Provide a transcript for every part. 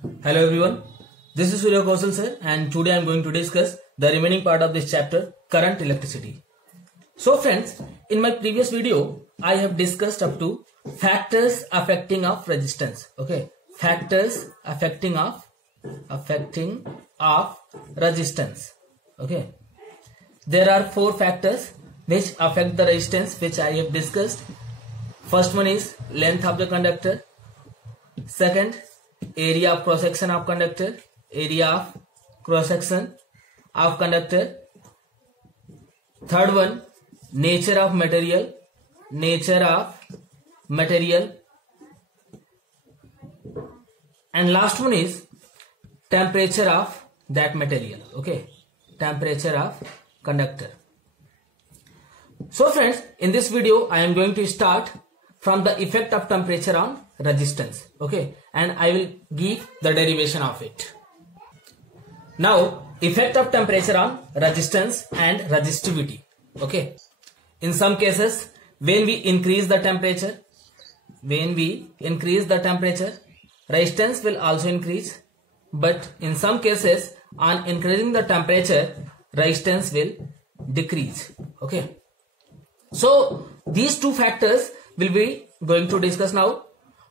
Hello everyone, this is Surya Kaushal sir and today I am going to discuss the remaining part of this chapter, current electricity. So friends, in my previous video I have discussed up to factors affecting of resistance. Okay, factors affecting of resistance. Okay, there are four factors which affect the resistance which I have discussed. First one is length of the conductor. Second, area of cross section of conductor. Third one, nature of material. And last one is temperature of that material. Okay, temperature of conductor. So friends, in this video I am going to start from the effect of temperature on resistance. Okay, and I will give the derivation of it. Now, effect of temperature on resistance and resistivity. Okay, in some cases when we increase the temperature, resistance will also increase, but in some cases on increasing the temperature, resistance will decrease. Okay, so these two factors will be going to discuss now.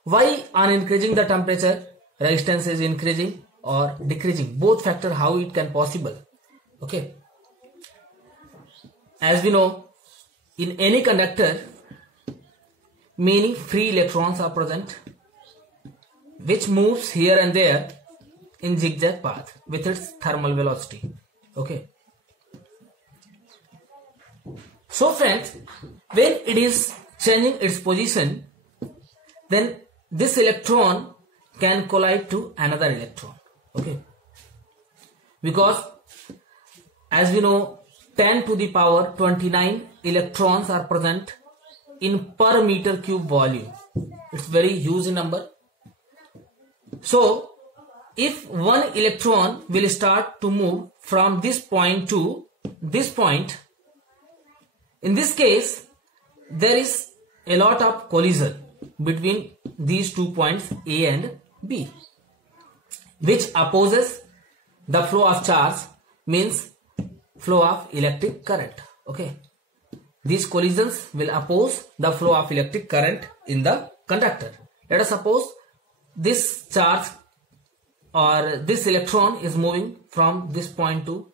Why on increasing the temperature resistance is increasing or decreasing, both factor, how it can possible. Okay, as we know, in any conductor many free electrons are present which moves here and there in zigzag path with its thermal velocity. Okay, so friends, when it is changing its position, then this electron can collide to another electron. Okay, because as we know, 10 to the power 29 electrons are present in per meter cube volume. It's very huge number. So if one electron will start to move from this point to this point, in this case there is a lot of collision between these 2 points A and B, which opposes the flow of charge, means flow of electric current. Okay, these collisions will oppose the flow of electric current in the conductor. Let us suppose this charge or this electron is moving from this point to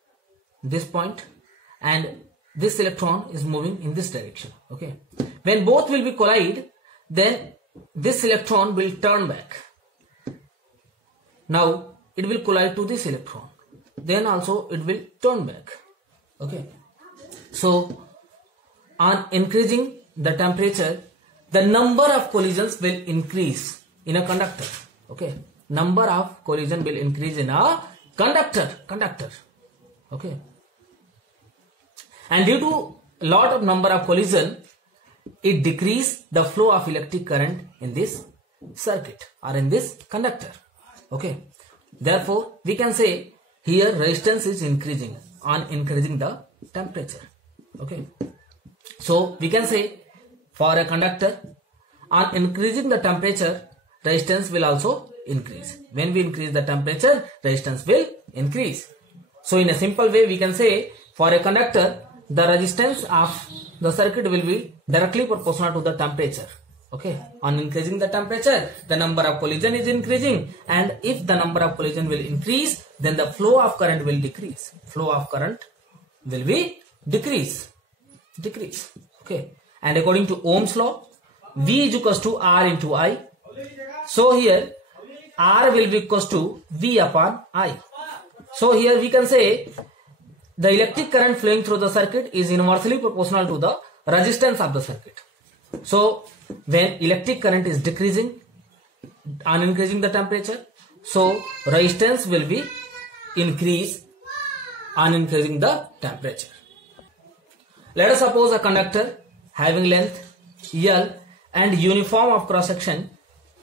this point and this electron is moving in this direction. Okay, when both will be collide, then this electron will turn back. Now it will collide to this electron, then also it will turn back. Okay, so on increasing the temperature, the number of collisions will increase in a conductor. Okay, number of collision will increase in a conductor. Okay, and due to lot of number of collision, it decrease the flow of electric current in this circuit or in this conductor. Okay, therefore we can say here resistance is increasing on increasing the temperature. Okay, so we can say for a conductor, on increasing the temperature, resistance will also increase. When we increase the temperature, resistance will increase. So in a simple way we can say, for a conductor, the resistance of the circuit will be directly proportional to the temperature. Okay, on increasing the temperature, the number of collision is increasing, and if the number of collision will increase, then the flow of current will decrease. Flow of current will be decrease. Okay, and according to Ohm's law, V is equals to R into I. So here R will be equals to V upon I. So here we can say the electric current flowing through the circuit is inversely proportional to the resistance of the circuit. So when electric current is decreasing on increasing the temperature, so resistance will be increase on increasing the temperature. Let us suppose a conductor having length L and uniform of cross section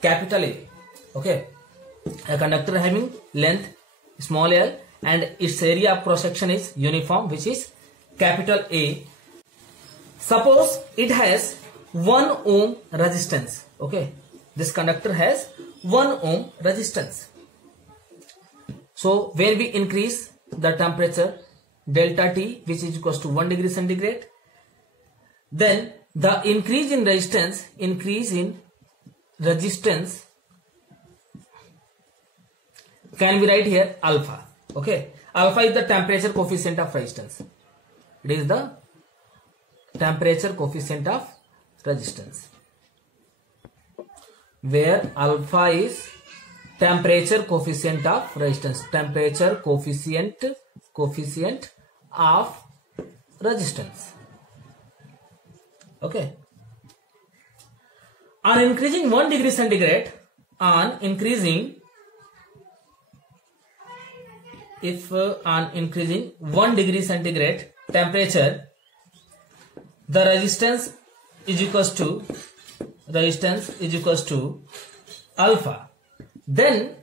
capital A. Okay, a conductor having length small l and its area of cross section is uniform, which is capital A. Suppose it has 1 ohm resistance. Okay, this conductor has 1 ohm resistance. So when we increase the temperature delta T, which is equals to 1 degree centigrade, then the increase in resistance can be right here alpha. Okay, alpha is the temperature coefficient of resistance. It is the temperature coefficient of resistance, where alpha is temperature coefficient of resistance. Temperature coefficient of resistance. Okay. On increasing 1 degree centigrade, if on increasing 1 degree centigrade temperature, the resistance is equals to alpha. Then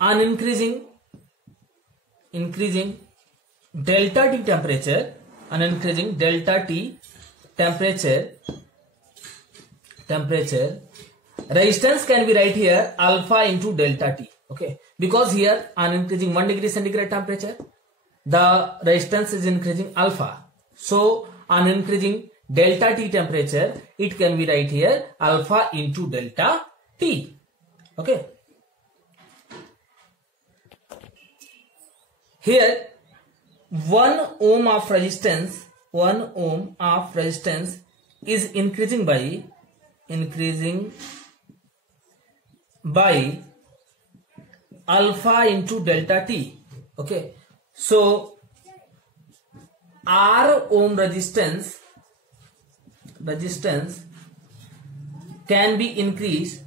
on increasing delta T temperature, resistance can be right here alpha into delta T. Okay, because here on increasing 1 degree centigrade temperature, the resistance is increasing alpha. So on increasing delta T temperature, it can be right here alpha into delta T. Okay. Here 1 ohm of resistance is increasing by alpha into delta T. Okay, so R ohm resistance can be increased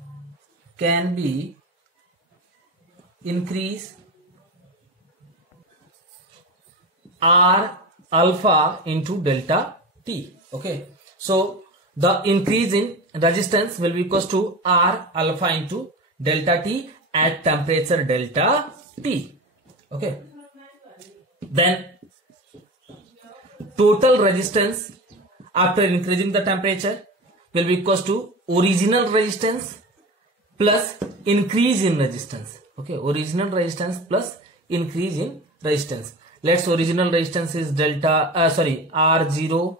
R alpha into delta T. Okay, so the increase in resistance will be equals to R alpha into delta T at temperature delta T. Okay, then total resistance after increasing the temperature will be equals to original resistance plus increase in resistance. Okay, original resistance plus increase in resistance. Let's original resistance is R0,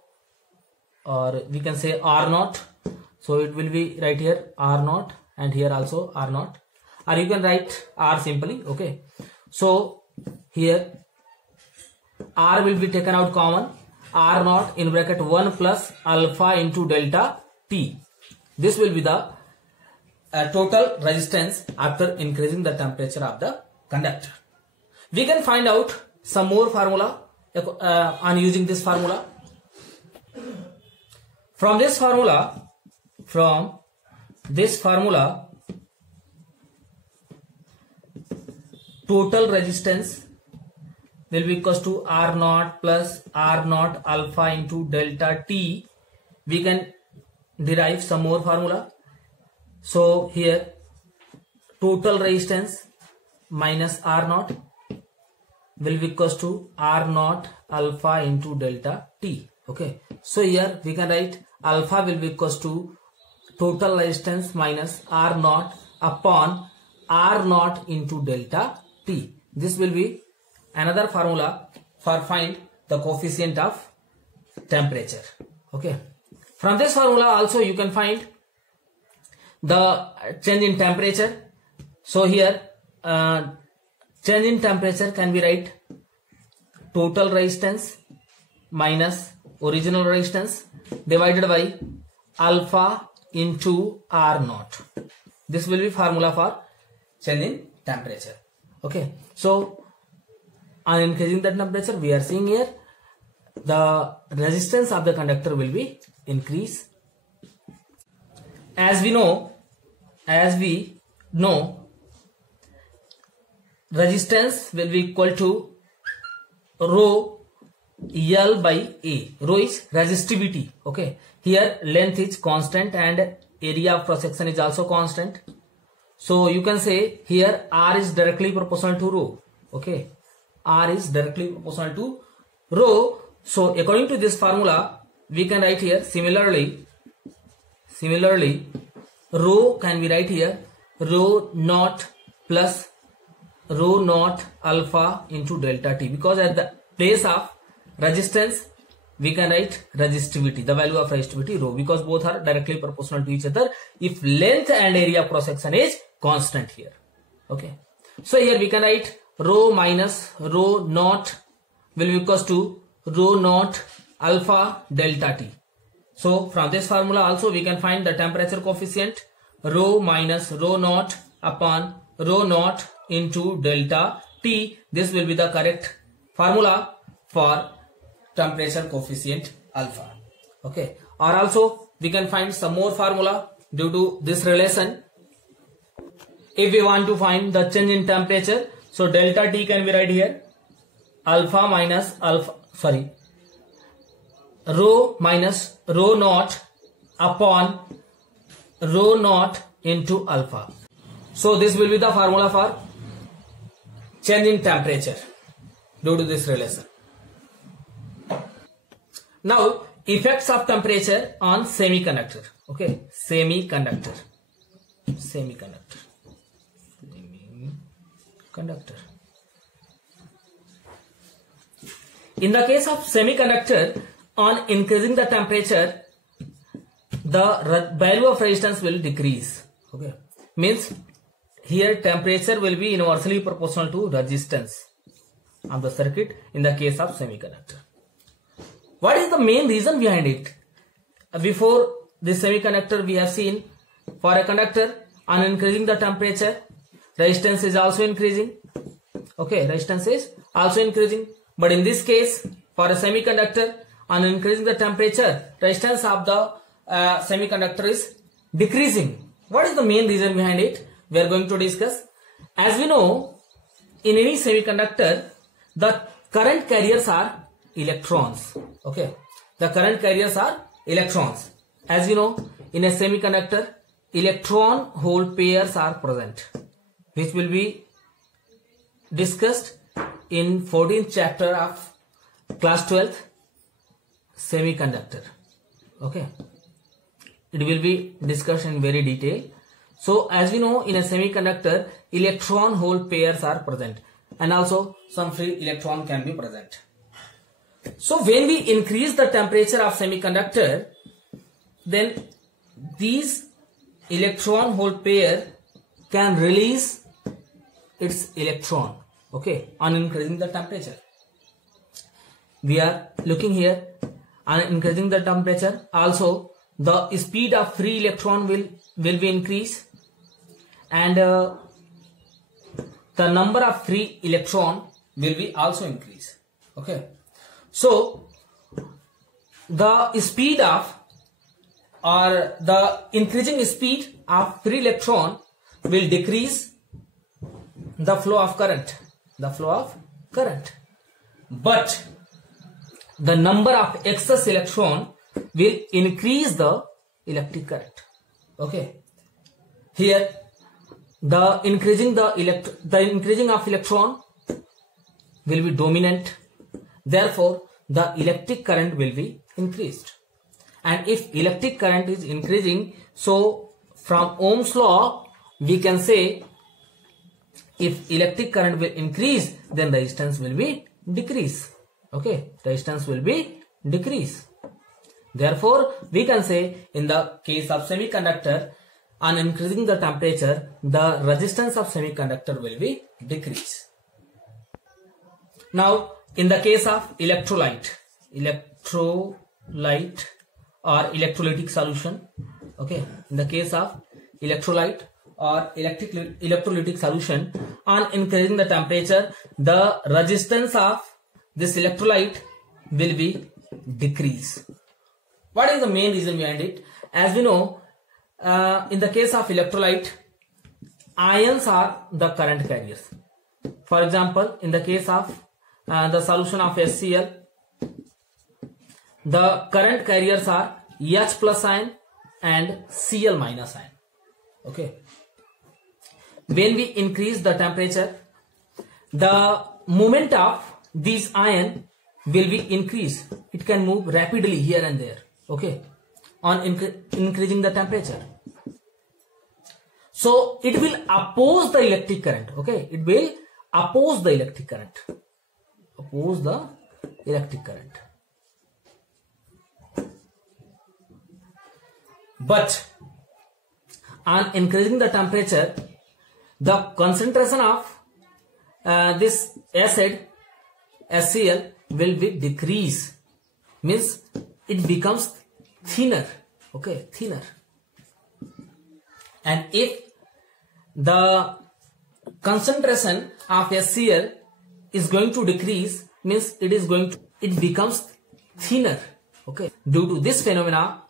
or we can say R0. So it will be right here R0 and here also R0, or you can write R simply. Okay, so here R will be taken out common. R0 in bracket 1 plus alpha into delta T. This will be the total resistance after increasing the temperature of the conductor. We can find out some more formula on using this formula. From this formula, total resistance will be equals to R0 plus R0 alpha into delta T. We can derive some more formula. So here total resistance minus R0 will be equals to R0 alpha into delta T. Okay, so here we can write alpha will be equals to total resistance minus R0 upon R0 into delta T. This will be another formula for find the coefficient of temperature. Okay, from this formula also you can find the change in temperature. So here change in temperature can be right total resistance minus original resistance divided by alpha into R0. This will be formula for change in temperature. Okay, so on increasing the temperature, we are seeing here the resistance of the conductor will be increased. As we know, resistance will be equal to rho L by A. Rho is resistivity. Okay, here length is constant and area of cross section is also constant. So you can say here R is directly proportional to rho. Okay, R is directly proportional to rho. So according to this formula, we can write here similarly rho can be right here rho naught plus rho naught alpha into delta t, because at the place of resistance we can write resistivity, the value of resistivity rho, because both are directly proportional to each other if length and area of cross section is constant here. Okay, so here we can write rho minus rho naught will be equals to rho naught alpha delta t. So from this formula also we can find the temperature coefficient, rho minus rho naught upon rho naught into delta t. This will be the correct formula for temperature coefficient alpha. Okay, or also we can find some more formula due to this relation. If we want to find the change in temperature, so delta t can be right here, alpha minus alpha, sorry, rho minus rho naught upon rho naught into alpha. So this will be the formula for change in temperature due to this relation. Now effects of temperature on semiconductor. Okay, semiconductor. In the case of semiconductor, on increasing the temperature, the value of resistance will decrease. Okay, means here temperature will be inversely proportional to resistance of the circuit in the case of semiconductor. What is the main reason behind it? Before this semiconductor we have seen, for a conductor, on increasing the temperature, resistance is also increasing. Okay, resistance is also increasing. But in this case, for a semiconductor, on increasing the temperature, resistance of the semiconductor is decreasing. What is the main reason behind it? We are going to discuss. As we know, in any semiconductor, the current carriers are electrons. Okay, the current carriers are electrons. As you know, in a semiconductor, electron hole pairs are present, which will be discussed in 14th chapter of class 12th semiconductor. Okay, it will be discussed in very detail. So as we know, in a semiconductor, electron hole pairs are present and also some free electron can be present. So when we increase the temperature of semiconductor, then these electron hole pair can release its electron. Okay, on increasing the temperature. We are looking here on increasing the temperature. Also, the speed of free electron will be increased, and the number of free electron will be also increased. Okay, so the speed of, or the increasing speed of free electron will decrease the flow of current. But the number of excess electron will increase the electric current. Okay, here the increasing of electron will be dominant, therefore the electric current will be increased. And if electric current is increasing, so from Ohm's law we can say, if electric current will increase, then resistance will be decrease. Okay, resistance will be decrease. Therefore, we can say in the case of semiconductor, on increasing the temperature, the resistance of semiconductor will be decrease. Now, in the case of electrolyte or electrolytic solution, okay, in the case of electrolyte or electrolytic solution, on increasing the temperature, the resistance of this electrolyte will be decrease. What is the main reason behind it? As we know, in the case of electrolyte, ions are the current carriers. For example, in the case of the solution of HCl, the current carriers are H plus ion and Cl minus ion. Okay. When we increase the temperature, the movement of these ion will be increased. It can move rapidly here and there. Okay, on increasing the temperature. So it will oppose the electric current. Okay, it will oppose the electric current. Oppose the electric current. But on increasing the temperature, the concentration of this acid HCl will be decreased, means it becomes thinner, okay, thinner. And if the concentration of HCl is going to decrease, means it becomes thinner, okay. Due to this phenomena,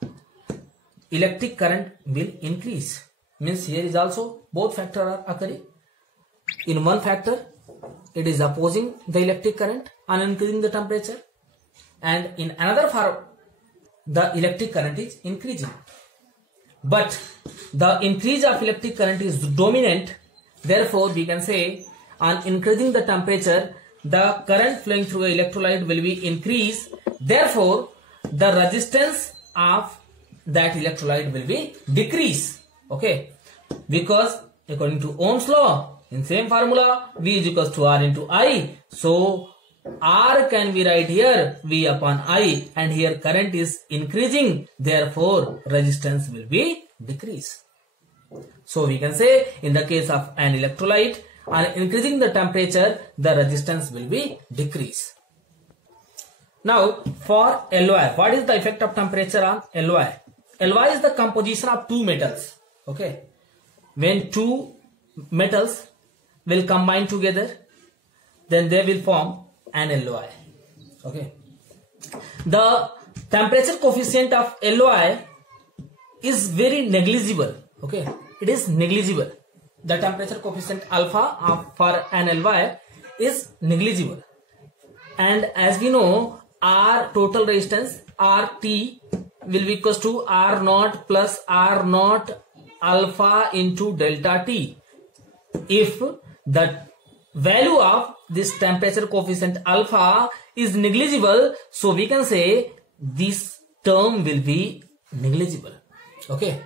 electric current will increase. Means here is also both factors are occurring. In one factor, it is opposing the electric current and increasing the temperature, and in another form, the electric current is increasing. But the increase of electric current is dominant. Therefore, we can say on increasing the temperature, the current flowing through an electrolyte will be increased. Therefore, the resistance of that electrolyte will be decreased. Okay, because according to Ohm's law, in same formula, V is equals to R into I. So R can be right here, V upon I, and here current is increasing. Therefore, resistance will be decreased. So we can say in the case of an electrolyte, on increasing the temperature, the resistance will be decreased. Now for alloy, what is the effect of temperature on alloy? Alloy is the composition of two metals. Okay, when two metals will combine together, then they will form an alloy. Okay, the temperature coefficient of alloy is very negligible. Okay, it is negligible. The temperature coefficient alpha for an alloy is negligible, and as we know, R total resistance RT will be equals to R naught plus R naught alpha into delta T. If the value of this temperature coefficient alpha is negligible, so we can say this term will be negligible. Okay,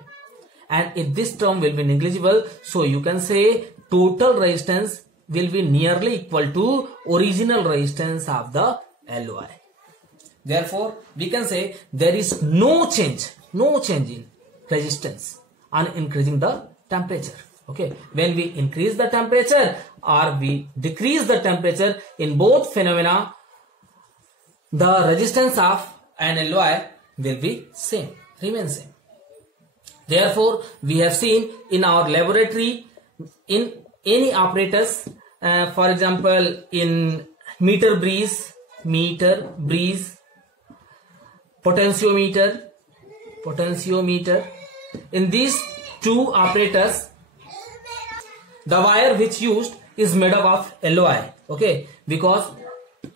and if this term will be negligible, so you can say total resistance will be nearly equal to original resistance of the alloy. Therefore, we can say there is no change in resistance on increasing the temperature. Okay, when we increase the temperature or we decrease the temperature, in both phenomena, the resistance of an alloy will be same, remain same. Therefore, we have seen in our laboratory, in any apparatus, for example, in meter breeze, potentiometer, in these two apparatus, the wire which used is made up of alloy. Okay, because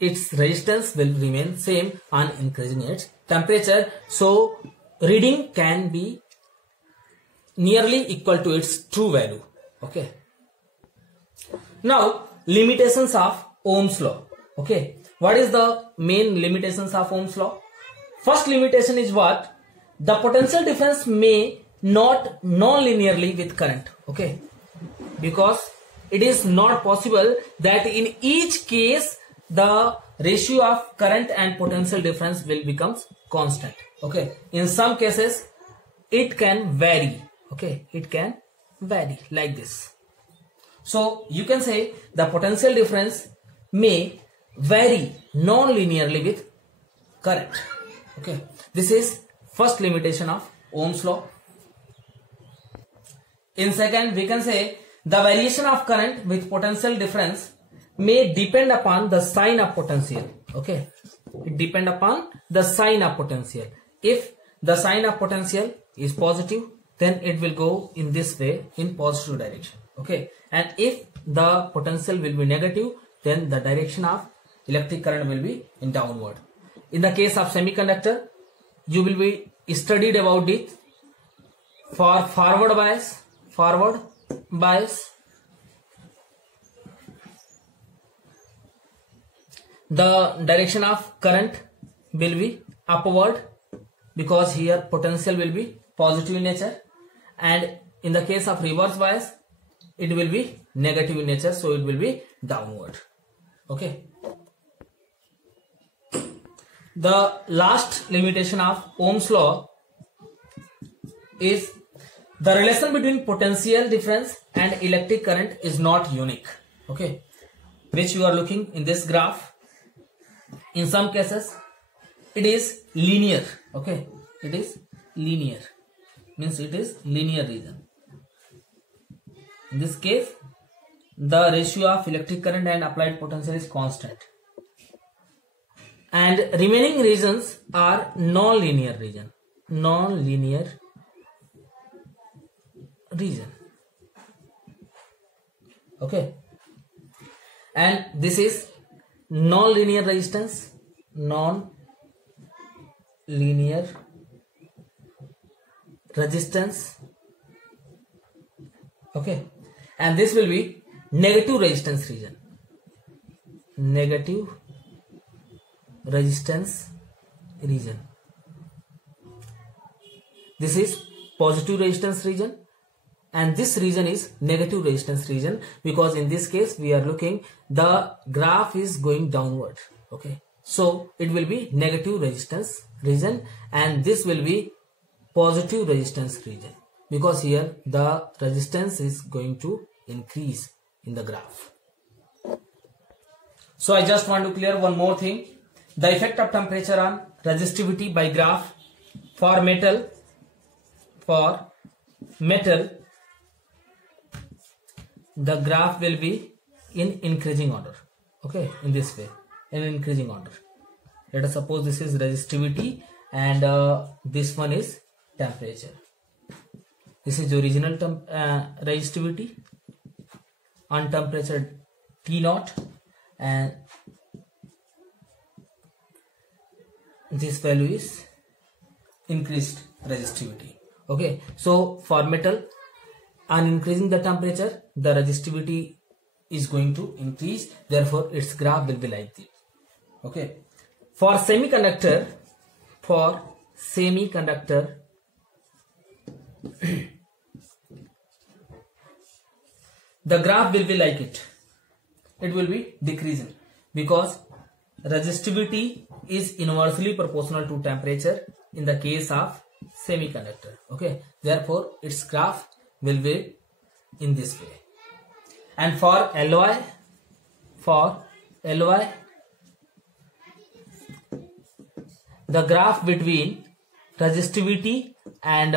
its resistance will remain same on increasing its temperature. So reading can be nearly equal to its true value. Okay. Now limitations of Ohm's law. Okay, what is the main limitations of Ohm's law? First limitation is what? The potential difference may not non-linearly with current. Okay, because it is not possible that in each case the ratio of current and potential difference will become constant. Okay, in some cases it can vary. Okay, it can vary like this. So you can say the potential difference may vary non-linearly with current. Okay, this is first limitation of Ohm's law. In second, we can say the variation of current with potential difference may depend upon the sign of potential. Okay, it depend upon the sign of potential. If the sign of potential is positive, then it will go in this way, in positive direction. Okay, and if the potential will be negative, then the direction of electric current will be in downward. In the case of semiconductor, you will be studied about it. For forward bias, the direction of current will be upward, because here potential will be positive in nature, and in the case of reverse bias, it will be negative in nature, so it will be downward. Okay. The last limitation of Ohm's law is the relation between potential difference and electric current is not unique. Okay, which you are looking in this graph. In some cases it is linear. Okay, it is linear, means it is linear region. In this case the ratio of electric current and applied potential is constant, and remaining regions are non-linear region. Non-linear region. Okay, and this is non-linear resistance, non-linear resistance. Okay, and this will be negative resistance region. Negative resistance region. This is positive resistance region, and this region is negative resistance region, because in this case we are looking, the graph is going downward. Okay, so it will be negative resistance region, and this will be positive resistance region, because here the resistance is going to increase in the graph. So I just want to clear one more thing. The effect of temperature on resistivity by graph for metal, the graph will be in increasing order. Okay, in this way, in increasing order. Let us suppose this is resistivity and this one is temperature. This is the original resistivity on temperature T0, and this value is increased resistivity. Okay, so for metal, on increasing the temperature, the resistivity is going to increase, therefore its graph will be like this. Okay, for semiconductor the graph will be like it. It will be decreasing, because resistivity is inversely proportional to temperature in the case of semiconductor. Okay, therefore its graph will be in this way. And for alloy, the graph between resistivity and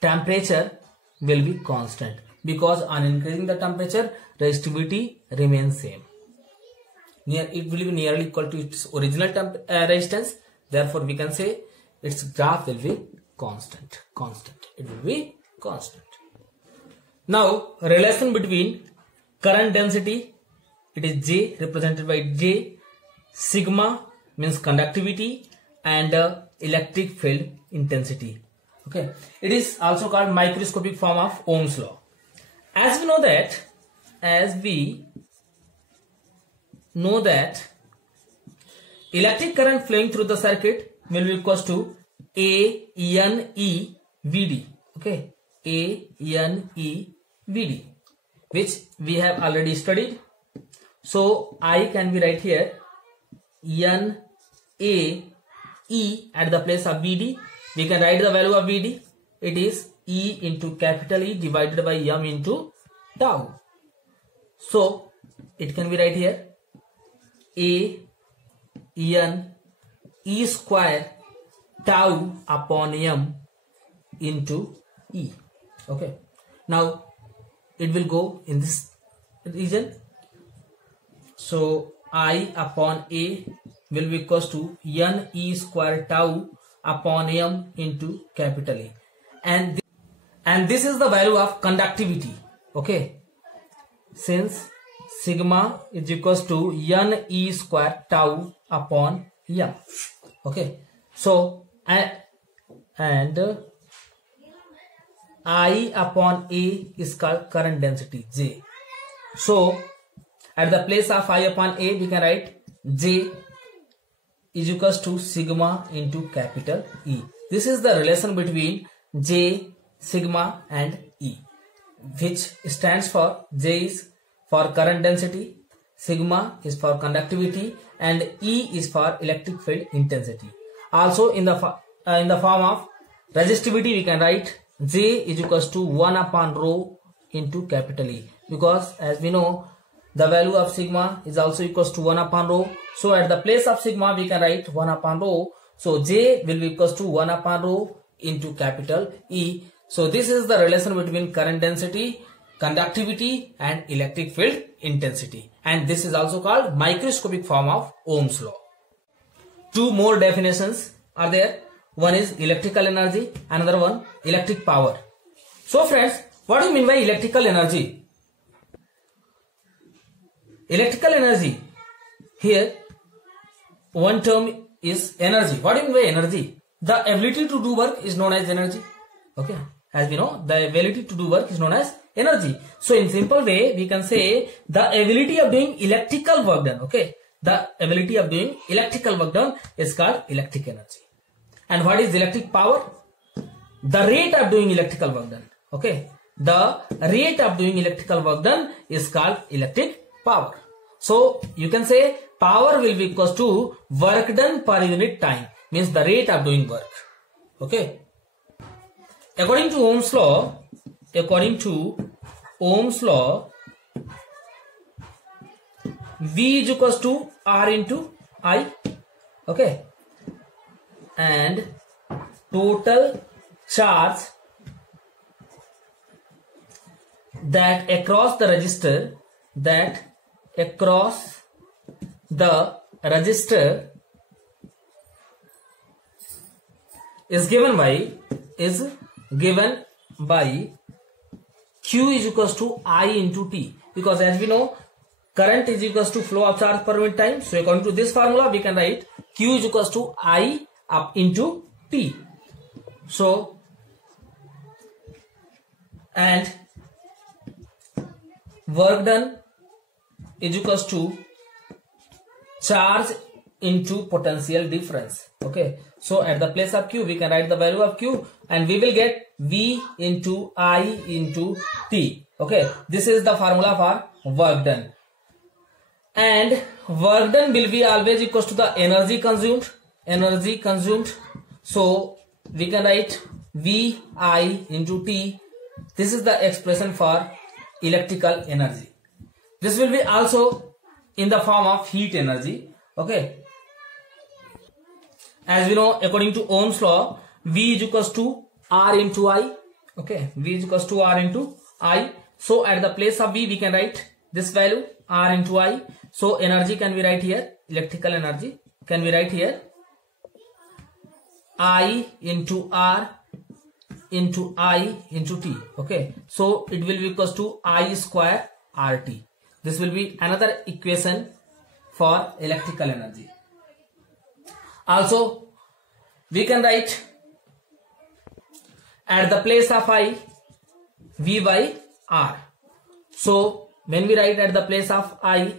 temperature will be constant, because on increasing the temperature, resistivity remains same. It will be nearly equal to its original resistance. Therefore, we can say its graph will be constant. It will be constant. Now, relation between current density, it is J, represented by J, sigma means conductivity, and electric field intensity. Okay, it is also called microscopic form of Ohm's law. As we know that electric current flowing through the circuit will be equals to ANEVD. Okay, ANEVD, which we have already studied. So I can be right here NAE at the place of VD. We can write the value of VD. It is E into capital E divided by M into tau. So it can be right here ANE square tau upon M into E. Okay, now it will go in this region. So I upon A will be equals to NE square tau upon M into capital A, and this is the value of conductivity. Okay, since sigma is equals to NE square tau upon M. Okay, so and I upon A is called current density J. So at the place of I upon A, we can write J is equals to sigma into capital E. This is the relation between J, sigma and E. which stands for J is for current density, sigma is for conductivity, and E is for electric field intensity. Also in the form of resistivity we can write J is equals to 1 upon rho into capital E, because as we know the value of sigma is also equals to 1 upon rho. So at the place of sigma we can write 1 upon rho. So J will be equals to 1 upon rho into capital E. So this is the relation between current density, conductivity and electric field intensity, and this is also called microscopic form of Ohm's law. Two more definitions are there. One is electrical energy, another one electric power. So friends, what do you mean by electrical energy? Electrical energy, here one term is energy. What do you mean by energy? The ability to do work is known as energy. Okay, as we know, the ability to do work is known as energy. So in simple way we can say the ability of doing electrical work done. Okay, the ability of doing electrical work done is called electric energy. And what is electric power? The rate of doing electrical work done. Okay, the rate of doing electrical work done is called electric power. So you can say power will be equals to work done per unit time, means the rate of doing work. Okay, according to Ohm's law, V is equals to R into I. Okay, and total charge that across the resistor is given by Q is equals to I into T, because as we know current is equals to flow of charge per unit time. So according to this formula we can write Q is equals to I up into T. So and work done is equals to charge into potential difference. Okay, so at the place of Q we can write the value of Q and we will get V into I into T. Okay, this is the formula for work done, and work done will be always equals to the energy consumed. So we can write V I into T. This is the expression for electrical energy. This will be also in the form of heat energy. Okay, as we know according to Ohm's law, V is equals to R into I. Okay, V is equals to R into I. So at the place of V we can write this value R into I. So energy can be write here, electrical energy can be write here I into R into I into T. Okay, so it will be equals to I square RT. This will be another equation for electrical energy. Also we can write at the place of I V by R. So when we write at the place of I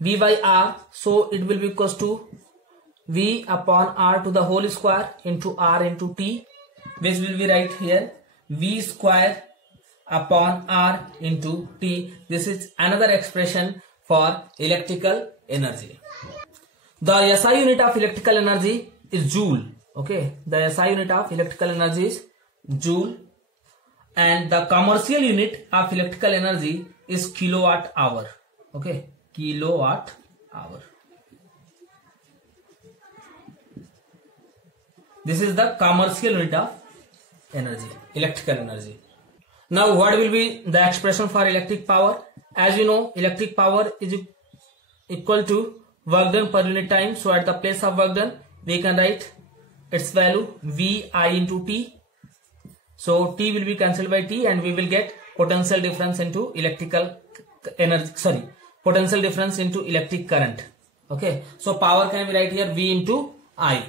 V by R, so it will be equals to V upon R to the whole square into R into T, which will be right here V square upon R into T. This is another expression for electrical energy. The SI unit of electrical energy is joule. Okay, the SI unit of electrical energy is joule, and the commercial unit of electrical energy is kilowatt hour. Okay, kilowatt hour. This is the commercial unit of energy, electrical energy. Now what will be the expression for electric power? As you know, electric power is equal to work done per unit time. So at the place of work done we can write its value V I into T. So T will be cancelled by T and we will get potential difference into electrical energy, potential difference into electric current. Okay, so power can be write here V into I.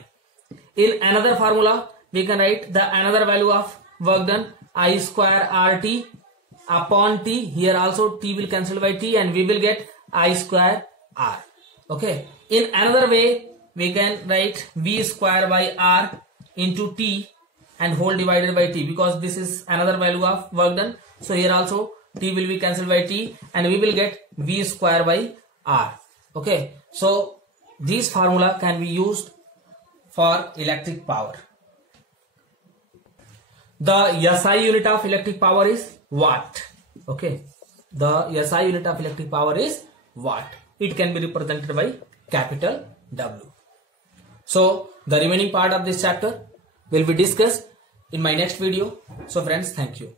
In another formula we can write the another value of work done I square RT upon T. Here also T will cancel by T and we will get I square R. Okay, in another way we can write V square by R into T and whole divided by T, because this is another value of work done. So here also T will be cancelled by T and we will get V square by R. Okay. So this formula can be used for electric power. The SI unit of electric power is watt. Okay. The SI unit of electric power is watt. It can be represented by capital W. So the remaining part of this chapter will be discussed in my next video. So friends, thank you.